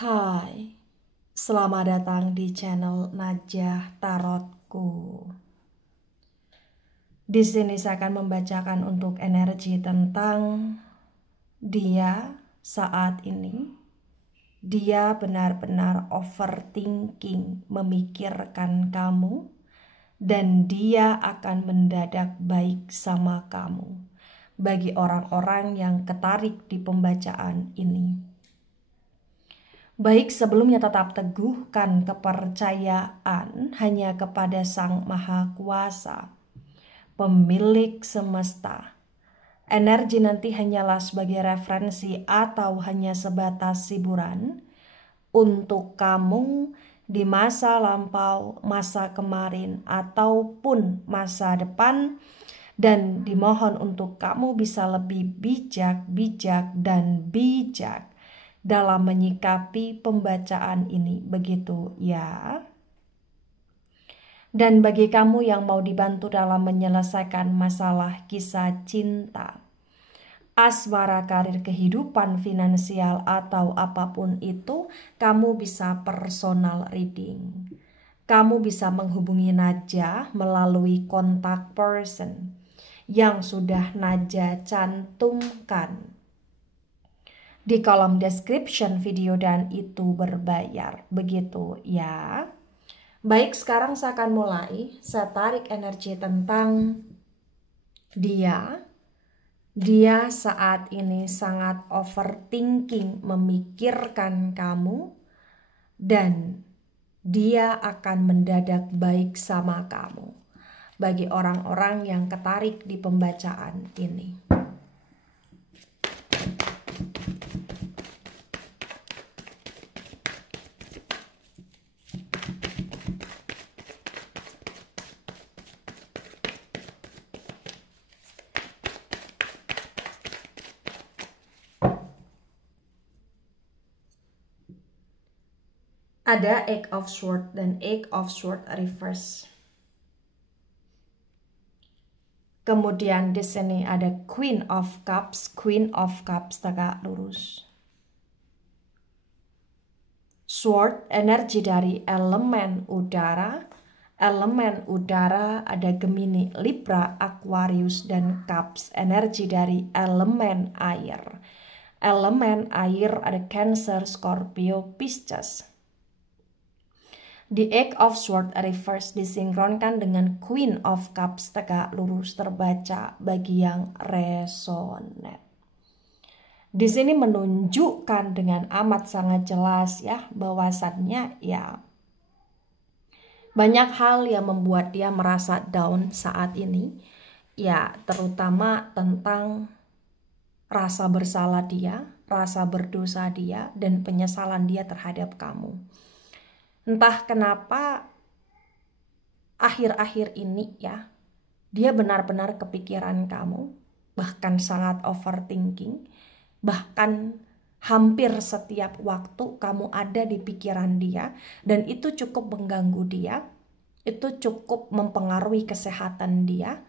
Hai, selamat datang di channel Najah Tarotku. Di sini saya akan membacakan untuk energi tentang dia saat ini. Dia benar-benar overthinking, memikirkan kamu, dan dia akan mendadak baik sama kamu. Bagi orang-orang yang ketarik di pembacaan ini. Baik, sebelumnya tetap teguhkan kepercayaan hanya kepada Sang Maha Kuasa, pemilik semesta. Energi nanti hanyalah sebagai referensi atau hanya sebatas hiburan untuk kamu di masa lampau, masa kemarin, ataupun masa depan. Dan dimohon untuk kamu bisa lebih bijak dalam menyikapi pembacaan ini, begitu ya. Dan bagi kamu yang mau dibantu dalam menyelesaikan masalah kisah cinta, asmara, karir, kehidupan, finansial, atau apapun itu, kamu bisa personal reading. Kamu bisa menghubungi Najah melalui kontak person yang sudah Najah cantumkan di kolom description video dan itu berbayar, begitu ya. Baik, sekarang saya akan mulai. Saya tarik energi tentang dia. Dia saat ini sangat overthinking, memikirkan kamu, dan dia akan mendadak baik sama kamu. Bagi orang-orang yang ketarik di pembacaan ini. Ada Eight of Swords dan Eight of Swords reverse. Kemudian di sini ada Queen of Cups tegak lurus. Sword, energi dari elemen udara. Elemen udara ada Gemini, Libra, Aquarius, dan Cups, energi dari elemen air. Elemen air ada Cancer, Scorpio, Pisces. The Eight of Swords reverse disinkronkan dengan Queen of Cups tegak lurus, terbaca bagi yang resonate. Di sini menunjukkan dengan amat sangat jelas ya bahwasannya ya banyak hal yang membuat dia merasa down saat ini. Ya, terutama tentang rasa bersalah dia, rasa berdosa dia, dan penyesalan dia terhadap kamu. Entah kenapa akhir-akhir ini ya, dia benar-benar kepikiran kamu, bahkan sangat overthinking, bahkan hampir setiap waktu kamu ada di pikiran dia, dan itu cukup mengganggu dia, itu cukup mempengaruhi kesehatan dia,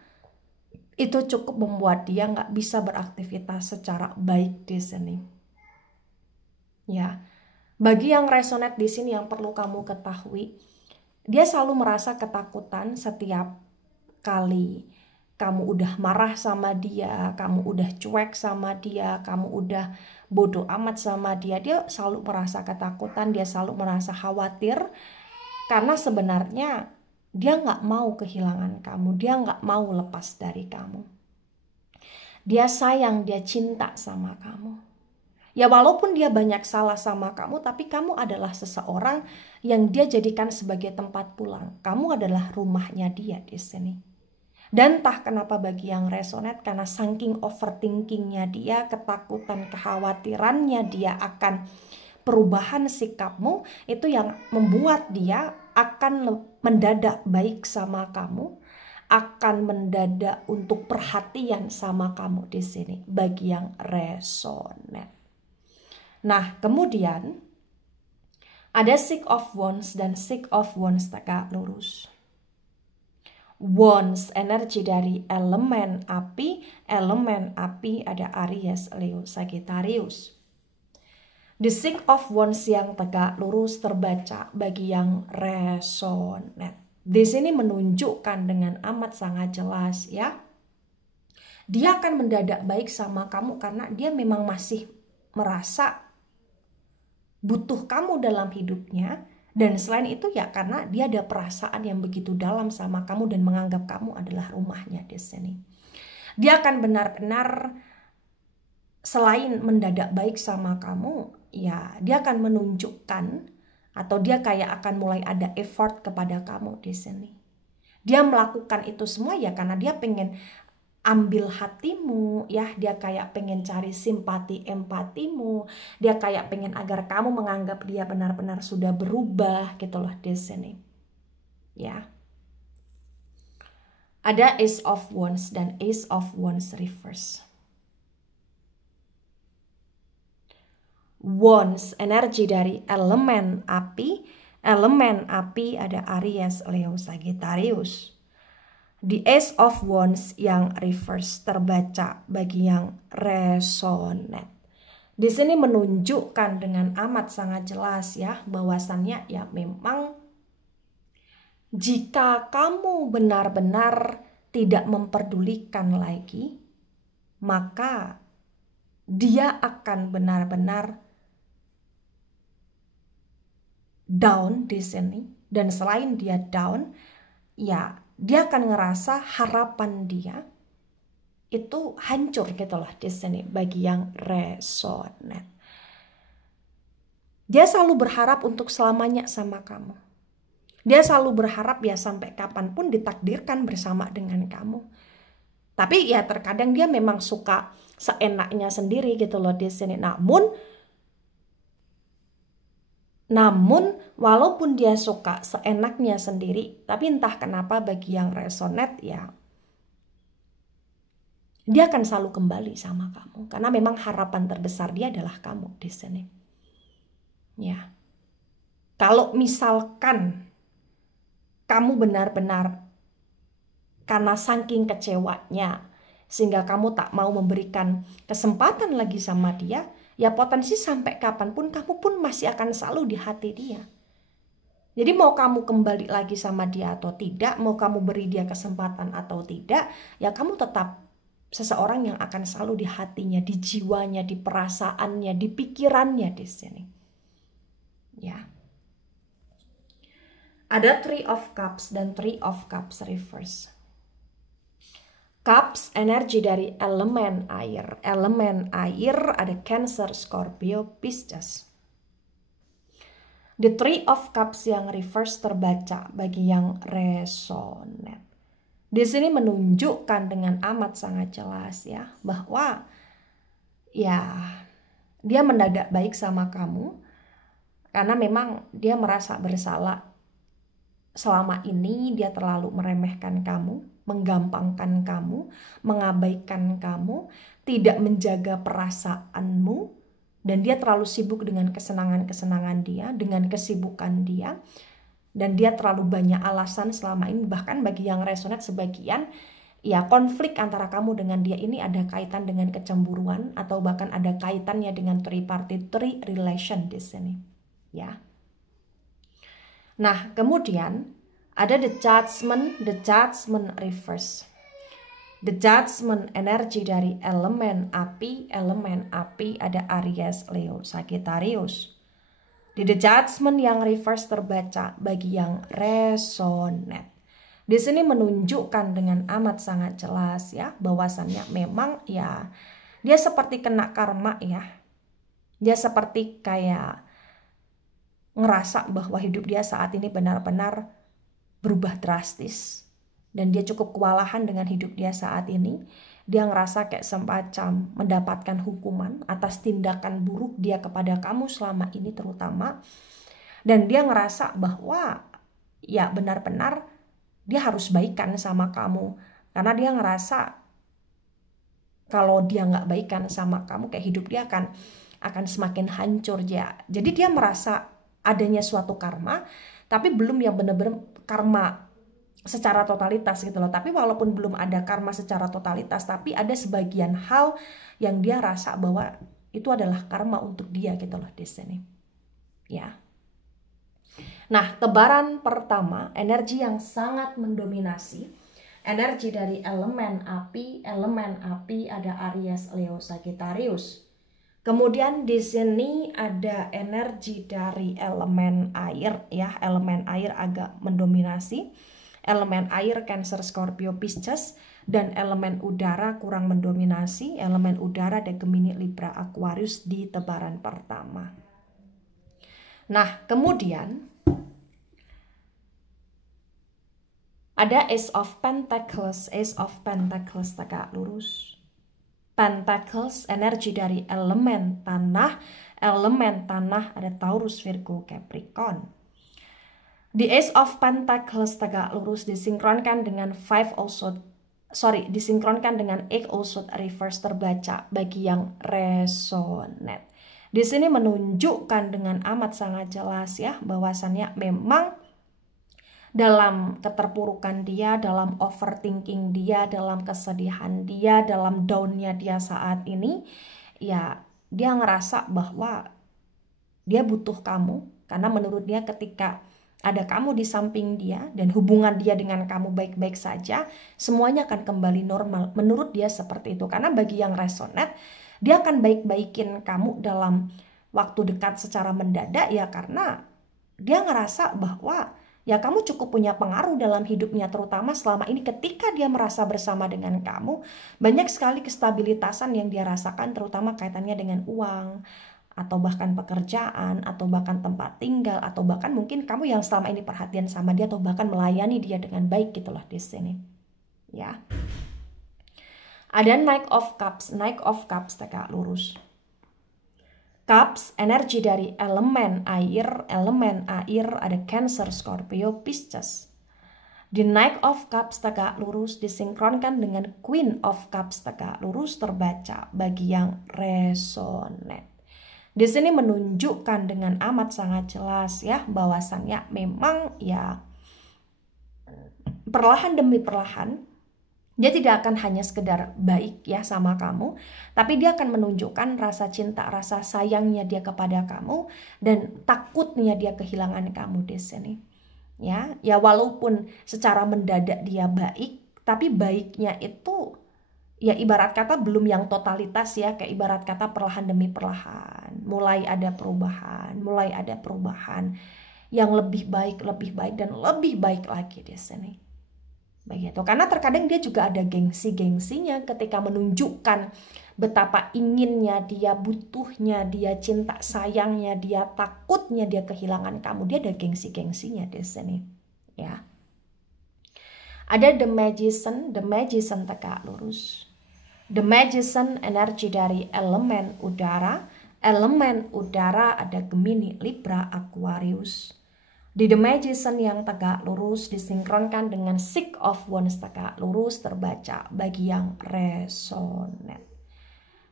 itu cukup membuat dia nggak bisa beraktivitas secara baik di sini. Ya. Bagi yang resonate di sini yang perlu kamu ketahui, dia selalu merasa ketakutan setiap kali kamu udah marah sama dia, kamu udah cuek sama dia, kamu udah bodoh amat sama dia. Dia selalu merasa ketakutan, dia selalu merasa khawatir, karena sebenarnya dia nggak mau kehilangan kamu, dia nggak mau lepas dari kamu. Dia sayang, dia cinta sama kamu. Ya walaupun dia banyak salah sama kamu, tapi kamu adalah seseorang yang dia jadikan sebagai tempat pulang. Kamu adalah rumahnya dia di sini. Dan entah kenapa bagi yang resonate, karena saking overthinkingnya dia, ketakutan, kekhawatirannya dia akan perubahan sikapmu, itu yang membuat dia akan mendadak baik sama kamu, akan mendadak untuk perhatian sama kamu di sini. Bagi yang resonate. Nah, kemudian ada Six of Wands dan Six of Wands tegak lurus. Wands, energi dari elemen api ada Aries, Leo, Sagittarius. The Six of Wands yang tegak lurus terbaca bagi yang resonate. Di sini menunjukkan dengan amat sangat jelas ya. Dia akan mendadak baik sama kamu karena dia memang masih merasa butuh kamu dalam hidupnya. Dan selain itu ya karena dia ada perasaan yang begitu dalam sama kamu dan menganggap kamu adalah rumahnya di sini. Dia akan benar-benar selain mendadak baik sama kamu, ya dia akan menunjukkan atau dia kayak akan mulai ada effort kepada kamu di sini. Dia melakukan itu semua ya karena dia pengen ambil hatimu ya, dia kayak pengen cari simpati empatimu, dia kayak pengen agar kamu menganggap dia benar-benar sudah berubah gitu loh di sini. Ya. Ada Ace of Wands dan Ace of Wands reverse. Wands, energi dari elemen api. Elemen api ada Aries, Leo, Sagittarius. The Ace of Wands yang reverse terbaca bagi yang resonate. Di sini menunjukkan dengan amat sangat jelas ya bahwasannya ya memang jika kamu benar-benar tidak memperdulikan lagi, maka dia akan benar-benar down di sini. Dan selain dia down, ya dia akan ngerasa harapan dia itu hancur gitu loh di sini bagi yang resonate. Dia selalu berharap untuk selamanya sama kamu. Dia selalu berharap ya sampai kapanpun ditakdirkan bersama dengan kamu. Tapi ya terkadang dia memang suka seenaknya sendiri gitu loh di sini. Namun walaupun dia suka seenaknya sendiri, tapi entah kenapa bagi yang resonate ya dia akan selalu kembali sama kamu karena memang harapan terbesar dia adalah kamu di sini. Ya. Kalau misalkan kamu benar-benar karena saking kecewanya sehingga kamu tak mau memberikan kesempatan lagi sama dia, ya potensi sampai kapanpun kamu pun masih akan selalu di hati dia. Jadi mau kamu kembali lagi sama dia atau tidak, mau kamu beri dia kesempatan atau tidak, ya kamu tetap seseorang yang akan selalu di hatinya, di jiwanya, di perasaannya, di pikirannya di sini. Ya. Ada Three of Cups dan Three of Cups reverse. Cups, energi dari elemen air. Elemen air ada Cancer, Scorpio, Pisces. The Three of Cups yang reverse terbaca bagi yang resonate. Di sini menunjukkan dengan amat sangat jelas ya bahwa ya dia mendadak baik sama kamu karena memang dia merasa bersalah selama ini dia terlalu meremehkan kamu, menggampangkan kamu, mengabaikan kamu, tidak menjaga perasaanmu, dan dia terlalu sibuk dengan kesenangan-kesenangan dia, dengan kesibukan dia, dan dia terlalu banyak alasan selama ini. Bahkan bagi yang resonate sebagian, ya konflik antara kamu dengan dia ini ada kaitan dengan kecemburuan atau bahkan ada kaitannya dengan tripartite relation di sini, ya. Nah, kemudian ada the judgment reverse. The judgment energi dari elemen api ada Aries, Leo, Sagittarius. Di the judgment yang reverse terbaca bagi yang resonate. Di sini menunjukkan dengan amat sangat jelas ya bahwasannya memang ya dia seperti kena karma ya. Dia seperti kayak ngerasa bahwa hidup dia saat ini benar-benar berubah drastis dan dia cukup kewalahan dengan hidup dia saat ini. Dia ngerasa kayak semacam mendapatkan hukuman atas tindakan buruk dia kepada kamu selama ini terutama, dan dia ngerasa bahwa ya benar-benar dia harus baikan sama kamu karena dia ngerasa kalau dia nggak baikan sama kamu kayak hidup dia akan semakin hancur ya. Jadi dia merasa adanya suatu karma, tapi belum yang benar-benar karma secara totalitas gitu loh. Tapi walaupun belum ada karma secara totalitas, tapi ada sebagian hal yang dia rasa bahwa Itu adalah karma untuk dia gitu loh di sini. Ya. Nah, tebaran pertama, energi yang sangat mendominasi, energi dari elemen api ada Aries, Leo, Sagittarius. Kemudian di sini ada energi dari elemen air ya, elemen air agak mendominasi. Elemen air Cancer, Scorpio, Pisces, dan elemen udara kurang mendominasi. Elemen udara ada Gemini, Libra, Aquarius di tebaran pertama. Nah, kemudian ada Ace of Pentacles, tegak lurus. Pentacles, energi dari elemen tanah ada Taurus, Virgo, Capricorn. Di Ace of Pentacles tegak lurus disinkronkan dengan disinkronkan dengan Eight of Swords reverse terbaca bagi yang resonate. Di sini menunjukkan dengan amat sangat jelas ya, bahwasannya memang dalam keterpurukan dia, dalam overthinking dia, dalam kesedihan dia, dalam downnya dia saat ini, ya dia ngerasa bahwa dia butuh kamu, karena menurut dia ketika ada kamu di samping dia dan hubungan dia dengan kamu baik-baik saja, semuanya akan kembali normal. Menurut dia seperti itu, karena bagi yang resonate, dia akan baik-baikin kamu dalam waktu dekat secara mendadak ya, karena dia ngerasa bahwa ya kamu cukup punya pengaruh dalam hidupnya, terutama selama ini ketika dia merasa bersama dengan kamu. Banyak sekali kestabilitasan yang dia rasakan, terutama kaitannya dengan uang, atau bahkan pekerjaan, atau bahkan tempat tinggal, atau bahkan mungkin kamu yang selama ini perhatian sama dia, atau bahkan melayani dia dengan baik gitu loh di sini. Ya. Ada Knight of Cups tegak lurus. Cups, energi dari elemen air ada Cancer, Scorpio, Pisces. Di Knight of Cups tegak lurus disinkronkan dengan Queen of Cups tegak lurus terbaca bagi yang resonate. Di sini menunjukkan dengan amat sangat jelas ya, bahwasannya memang ya perlahan demi perlahan dia tidak akan hanya sekedar baik ya sama kamu, tapi dia akan menunjukkan rasa cinta, rasa sayangnya dia kepada kamu, dan takutnya dia kehilangan kamu di sini. Ya walaupun secara mendadak dia baik, tapi baiknya itu ya ibarat kata belum yang totalitas ya, kayak ibarat kata perlahan demi perlahan. Mulai ada perubahan yang lebih baik dan lebih baik lagi di sini. Begitu, karena terkadang dia juga ada gengsinya ketika menunjukkan betapa inginnya dia, butuhnya dia, cinta sayangnya dia, takutnya dia kehilangan kamu. Dia ada gengsinya di sini ya. Ada The Magician tegak lurus. The Magician, energi dari elemen udara ada Gemini, Libra, Aquarius. Di The Magician yang tegak lurus disinkronkan dengan Six of Wands tegak lurus terbaca bagi yang resonate.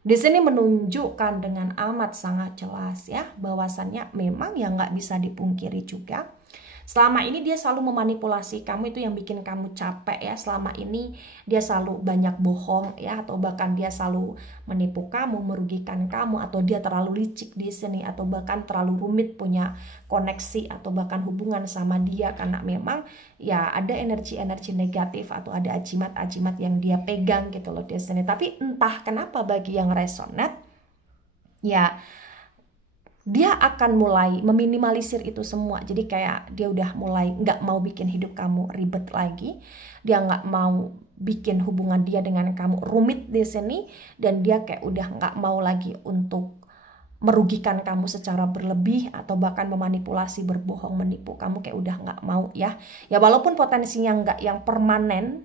Di sini menunjukkan dengan amat sangat jelas ya, bahwasannya memang yang nggak bisa dipungkiri juga, selama ini dia selalu memanipulasi kamu, itu yang bikin kamu capek ya. Selama ini dia selalu banyak bohong ya, atau bahkan dia selalu menipu kamu, merugikan kamu, atau dia terlalu licik di sini, atau bahkan terlalu rumit punya koneksi atau bahkan hubungan sama dia, karena memang ya ada energi-energi negatif atau ada ajimat-ajimat yang dia pegang gitu loh di sini. Tapi entah kenapa bagi yang resonate ya, dia akan mulai meminimalisir itu semua. Jadi kayak dia udah mulai nggak mau bikin hidup kamu ribet lagi. Dia nggak mau bikin hubungan dia dengan kamu rumit di sini. Dan dia kayak udah nggak mau lagi untuk merugikan kamu secara berlebih, atau bahkan memanipulasi, berbohong, menipu kamu, kayak udah nggak mau ya. Ya walaupun potensinya nggak yang permanen,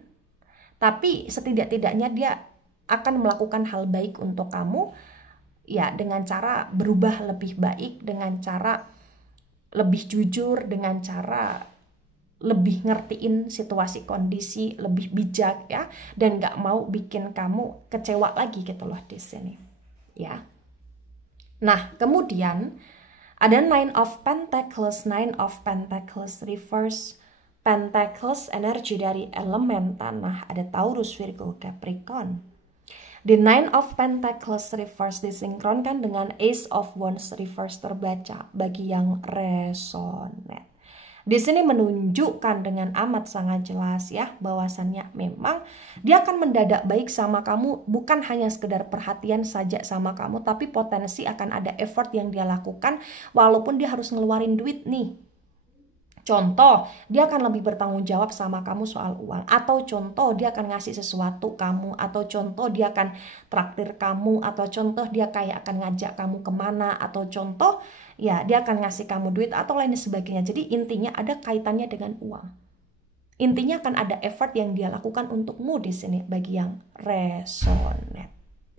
tapi setidak-tidaknya dia akan melakukan hal baik untuk kamu. Ya dengan cara berubah lebih baik, dengan cara lebih jujur, dengan cara lebih ngertiin situasi kondisi, lebih bijak ya, dan gak mau bikin kamu kecewa lagi gitu loh di sini ya. Nah kemudian ada Nine of Pentacles reverse. Pentacles, energi dari elemen tanah ada Taurus, Virgo, Capricorn. The Nine of Pentacles reverse disinkronkan dengan Ace of Wands reverse terbaca bagi yang resonate. Di sini menunjukkan dengan amat sangat jelas ya bahwasannya memang dia akan mendadak baik sama kamu, bukan hanya sekedar perhatian saja sama kamu, tapi potensi akan ada effort yang dia lakukan walaupun dia harus ngeluarin duit nih. Contoh, dia akan lebih bertanggung jawab sama kamu soal uang. Atau contoh, dia akan ngasih sesuatu kamu. Atau contoh, dia akan traktir kamu. Atau contoh, dia kayak akan ngajak kamu kemana. Atau contoh, ya dia akan ngasih kamu duit atau lain sebagainya. Jadi intinya ada kaitannya dengan uang. Intinya akan ada effort yang dia lakukan untukmu di sini bagi yang resonate.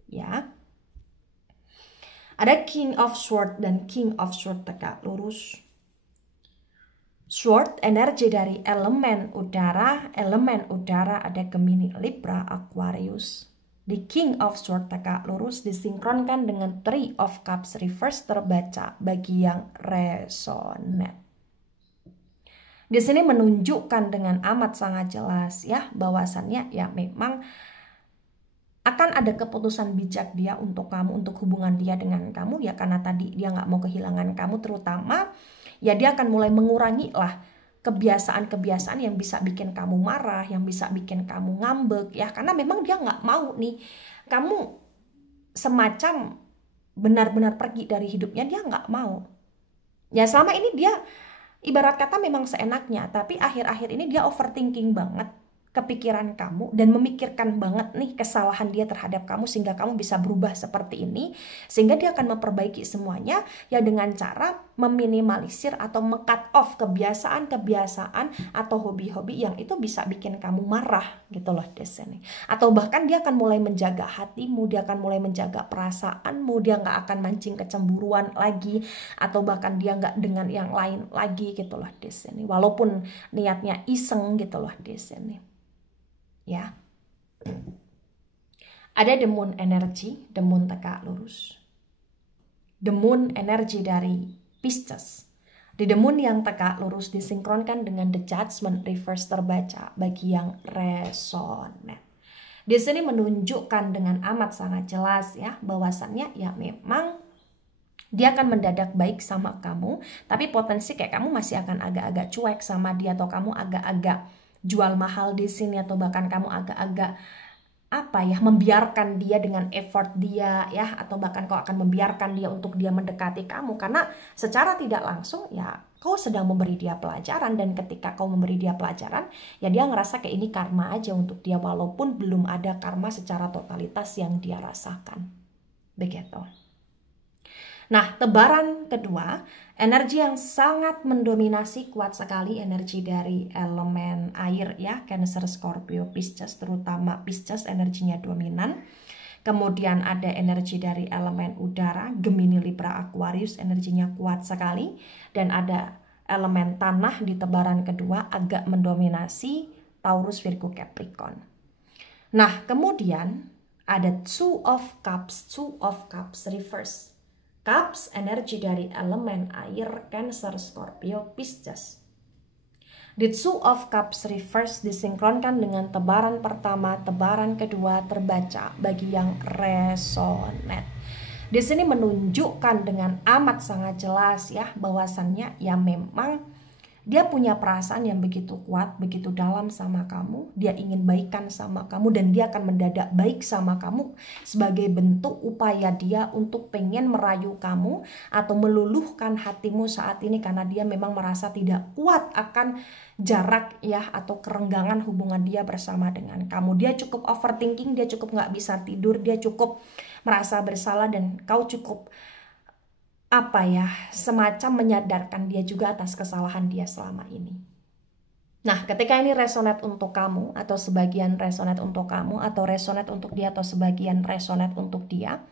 Ya. Ada King of Swords dan King of Swords tegak lurus. Sword energi dari elemen udara ada Gemini, Libra, Aquarius. The King of Sword tegak lurus disinkronkan dengan Three of Cups reverse terbaca bagi yang resonate. Di sini menunjukkan dengan amat sangat jelas ya bahwasannya ya memang akan ada keputusan bijak dia untuk kamu, untuk hubungan dia dengan kamu ya, karena tadi dia nggak mau kehilangan kamu, terutama ya dia akan mulai mengurangi lah kebiasaan-kebiasaan yang bisa bikin kamu marah, yang bisa bikin kamu ngambek ya, karena memang dia nggak mau nih kamu semacam benar-benar pergi dari hidupnya, dia nggak mau. Ya selama ini dia ibarat kata memang seenaknya, tapi akhir-akhir ini dia overthinking banget kepikiran kamu dan memikirkan banget nih kesalahan dia terhadap kamu sehingga kamu bisa berubah seperti ini, sehingga dia akan memperbaiki semuanya ya dengan cara meminimalisir atau meng-cut off kebiasaan-kebiasaan atau hobi-hobi yang itu bisa bikin kamu marah gitu loh di sini. Atau bahkan dia akan mulai menjaga hatimu, dia akan mulai menjaga perasaanmu, dia nggak akan mancing kecemburuan lagi, atau bahkan dia nggak dengan yang lain lagi gitu loh di sini, walaupun niatnya iseng gitu loh di sini. Ya, ada the moon energy, the moon tegak lurus. The moon energi dari Pisces. Di the moon yang tegak lurus disinkronkan dengan the judgment reverse terbaca bagi yang resonate. Di sini menunjukkan dengan amat sangat jelas ya bahwasannya ya memang dia akan mendadak baik sama kamu, tapi potensi kayak kamu masih akan agak-agak cuek sama dia, atau kamu agak-agak jual mahal di sini, atau bahkan kamu agak-agak membiarkan dia dengan effort dia ya, atau bahkan kau akan membiarkan dia untuk dia mendekati kamu karena secara tidak langsung ya kau sedang memberi dia pelajaran, dan ketika kau memberi dia pelajaran ya dia ngerasa kayak ini karma aja untuk dia, walaupun belum ada karma secara totalitas yang dia rasakan. Begitu. Nah, tebaran kedua, energi yang sangat mendominasi kuat sekali, energi dari elemen air ya, Cancer, Scorpio, Pisces, terutama Pisces energinya dominan. Kemudian ada energi dari elemen udara, Gemini, Libra, Aquarius, energinya kuat sekali. Dan ada elemen tanah di tebaran kedua agak mendominasi, Taurus, Virgo, Capricorn. Nah, kemudian ada Two of Cups reverse. Cups energi dari elemen air, Cancer, Scorpio, Pisces. The Two of Cups reverse disinkronkan dengan tebaran pertama, tebaran kedua terbaca bagi yang resonate. Di sini menunjukkan dengan amat sangat jelas ya bahwasannya ya memang dia punya perasaan yang begitu kuat, begitu dalam sama kamu. Dia ingin baikan sama kamu dan dia akan mendadak baik sama kamu sebagai bentuk upaya dia untuk pengen merayu kamu atau meluluhkan hatimu saat ini, karena dia memang merasa tidak kuat akan jarak ya atau kerenggangan hubungan dia bersama dengan kamu. Dia cukup overthinking, dia cukup nggak bisa tidur, dia cukup merasa bersalah, dan kau cukup semacam menyadarkan dia juga atas kesalahan dia selama ini. Nah, ketika ini resonate untuk kamu, atau sebagian resonate untuk kamu, atau resonate untuk dia, atau sebagian resonate untuk dia,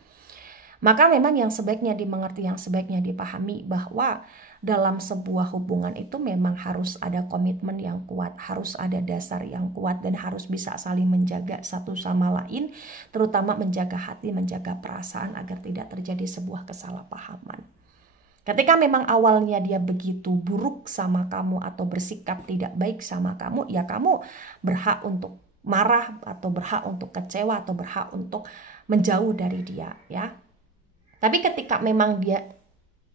maka memang yang sebaiknya dimengerti, yang sebaiknya dipahami bahwa dalam sebuah hubungan itu memang harus ada komitmen yang kuat, harus ada dasar yang kuat, dan harus bisa saling menjaga satu sama lain, terutama menjaga hati, menjaga perasaan agar tidak terjadi sebuah kesalahpahaman. Ketika memang awalnya dia begitu buruk sama kamu atau bersikap tidak baik sama kamu, ya kamu berhak untuk marah atau berhak untuk kecewa atau berhak untuk menjauh dari dia ya. Tapi ketika memang dia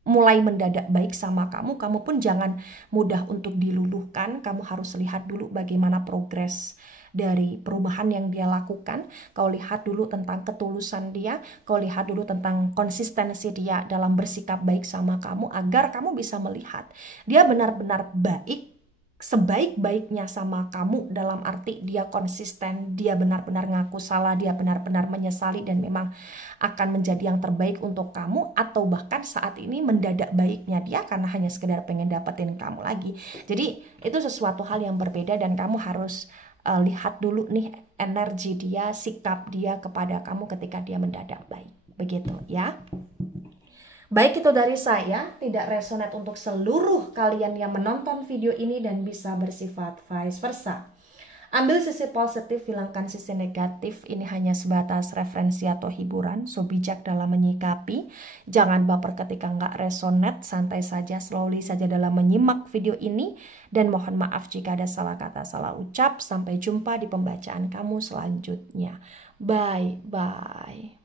mulai mendadak baik sama kamu, kamu pun jangan mudah untuk diluluhkan. Kamu harus lihat dulu bagaimana progres dari perubahan yang dia lakukan. Kau lihat dulu tentang ketulusan dia, kau lihat dulu tentang konsistensi dia dalam bersikap baik sama kamu, agar kamu bisa melihat dia benar-benar baik, sebaik-baiknya sama kamu, dalam arti dia konsisten, dia benar-benar ngaku salah, dia benar-benar menyesali dan memang akan menjadi yang terbaik untuk kamu, atau bahkan saat ini mendadak baiknya dia karena hanya sekedar pengen dapetin kamu lagi. Jadi itu sesuatu hal yang berbeda dan kamu harus lihat dulu nih energi dia, sikap dia kepada kamu ketika dia mendadak baik. Begitu ya. Baik, itu dari saya, tidak resonate untuk seluruh kalian yang menonton video ini dan bisa bersifat vice versa. Ambil sisi positif, hilangkan sisi negatif. Ini hanya sebatas referensi atau hiburan, so bijak dalam menyikapi. Jangan baper ketika nggak resonate, santai saja, slowly saja dalam menyimak video ini. Dan mohon maaf jika ada salah kata, salah ucap. Sampai jumpa di pembacaan kamu selanjutnya. Bye-bye.